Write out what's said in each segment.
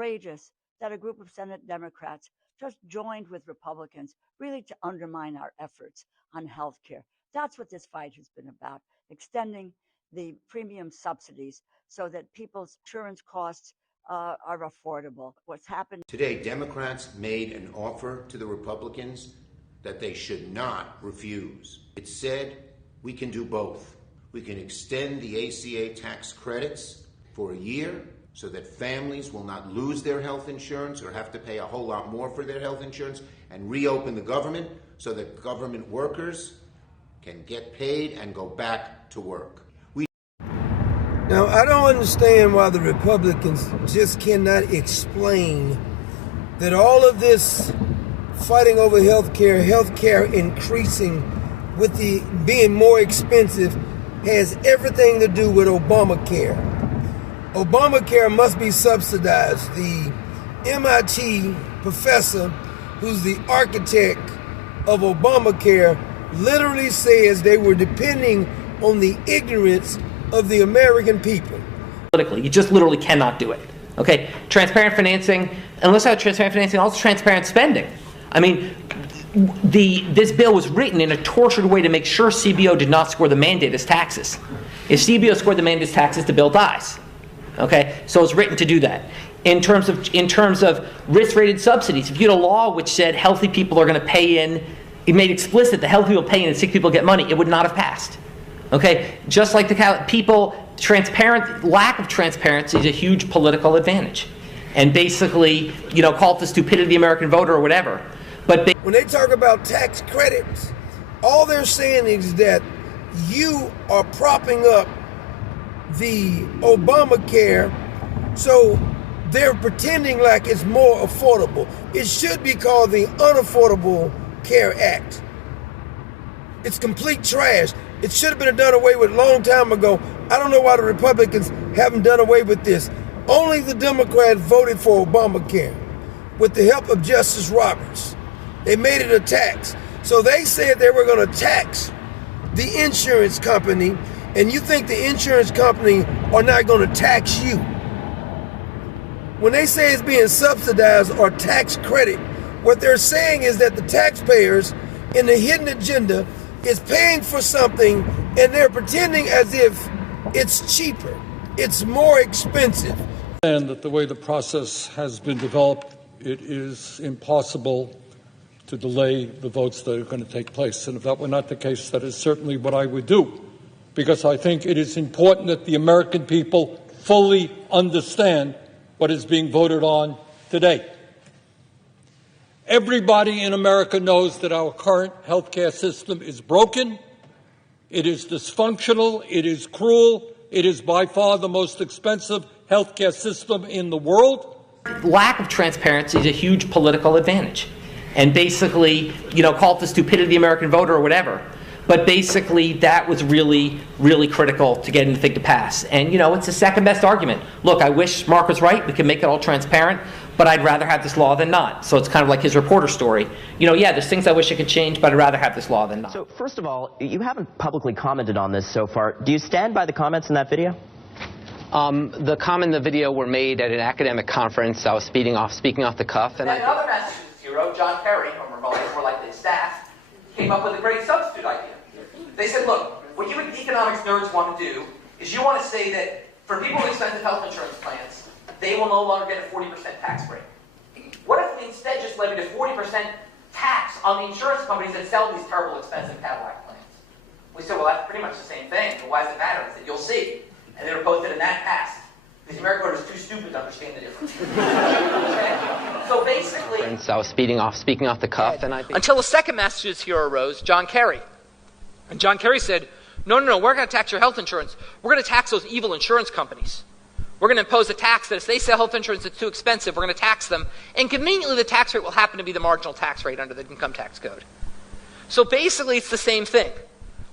outrageous that a group of Senate Democrats just joined with Republicans really to undermine our efforts on health care. That's what this fight has been about, extending the premium subsidies so that people's insurance costs are affordable. What's happened today, Democrats made an offer to the Republicans that they should not refuse. It said we can do both. We can extend the ACA tax credits for a year so that families will not lose their health insurance or have to pay a whole lot more for their health insurance, and reopen the government so that government workers can get paid and go back to work. Now, I don't understand why the Republicans just cannot explain that all of this fighting over health care increasing with the being more expensive has everything to do with Obamacare. Obamacare must be subsidized. The MIT professor who's the architect of Obamacare literally says they were depending on the ignorance of the American people. Politically, you just literally cannot do it. Okay, transparent financing, unless I have transparent financing, also transparent spending. I mean, this bill was written in a tortured way to make sure CBO did not score the mandate as taxes. If CBO scored the mandate as taxes, the bill dies. Okay, so it's written to do that. In terms of risk-rated subsidies, if you had a law which said healthy people are going to pay in, it made explicit that healthy people pay in and sick people get money, it would not have passed. Okay, just like lack of transparency is a huge political advantage, and basically, call it the stupidity of the American voter or whatever. But when they talk about tax credits, all they're saying is that you are propping up the Obamacare, so they're pretending like it's more affordable. It should be called the Unaffordable Care Act. It's complete trash. It should have been done away with a long time ago. I don't know why the Republicans haven't done away with this. Only the Democrats voted for Obamacare with the help of Justice Roberts. They made it a tax. So they said they were going to tax the insurance company, and you think the insurance company are not going to tax you. When they say it's being subsidized or tax credit, what they're saying is that the taxpayers in the hidden agenda is paying for something, and they're pretending as if it's cheaper. It's more expensive. And that the way the process has been developed, it is impossible to delay the votes that are going to take place. And if that were not the case, that is certainly what I would do, because I think it is important that the American people fully understand what is being voted on today. Everybody in America knows that our current healthcare system is broken, it is dysfunctional, it is cruel, it is by far the most expensive healthcare system in the world. Lack of transparency is a huge political advantage. And basically, call it the stupidity of the American voter or whatever. But basically, that was really, really critical to getting the thing to pass. And, it's the second best argument. Look, I wish Mark was right. We can make it all transparent. But I'd rather have this law than not. So it's kind of like his reporter story. There's things I wish I could change, but I'd rather have this law than not. So first of all, you haven't publicly commented on this so far. Do you stand by the comments in that video? The comments in the video were made at an academic conference. I was speaking off the cuff. And then another Massachusetts hero, John Kerry, or more like the staff, came up with a great substitute idea. They said, look, what you economics nerds want to do is you want to say that for people with expensive health insurance plans, they will no longer get a 40% tax break. What if we instead just levied a 40% tax on the insurance companies that sell these terrible expensive Cadillac plans? We said, well, that's pretty much the same thing. But why does it matter? I said, you'll see. And they were posted, and that passed. Because the American voter is too stupid to understand the difference. Okay? So basically, I was speaking off the cuff, and until the second Massachusetts hero arose, John Kerry. And John Kerry said, no, we're going to tax your health insurance. We're going to tax those evil insurance companies. We're going to impose a tax that if they sell health insurance that's too expensive, we're going to tax them. And conveniently, the tax rate will happen to be the marginal tax rate under the income tax code. So basically, it's the same thing.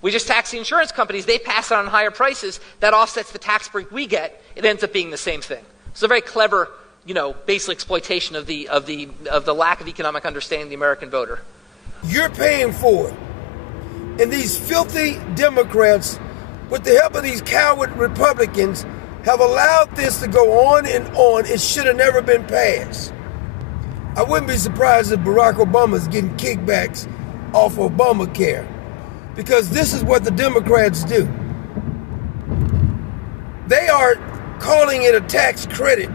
We just tax the insurance companies. They pass it on higher prices. That offsets the tax break we get. It ends up being the same thing. It's a very clever, basically exploitation of the lack of economic understanding of the American voter. You're paying for it. And these filthy Democrats, with the help of these coward Republicans, have allowed this to go on and on. It should have never been passed. I wouldn't be surprised if Barack Obama is getting kickbacks off Obamacare, because this is what the Democrats do. They are calling it a tax credit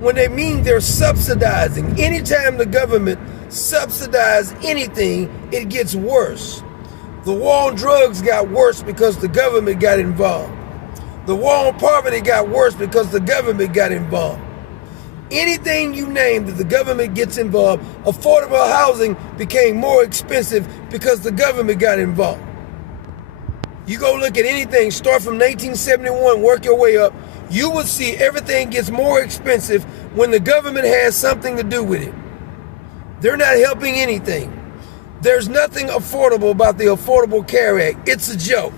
when they mean they're subsidizing. Anytime the government subsidizes anything, it gets worse. The war on drugs got worse because the government got involved. The war on poverty got worse because the government got involved. Anything you name that the government gets involved, affordable housing became more expensive because the government got involved. You go look at anything, start from 1971, work your way up, you will see everything gets more expensive when the government has something to do with it. They're not helping anything. There's nothing affordable about the Affordable Care Act. It's a joke.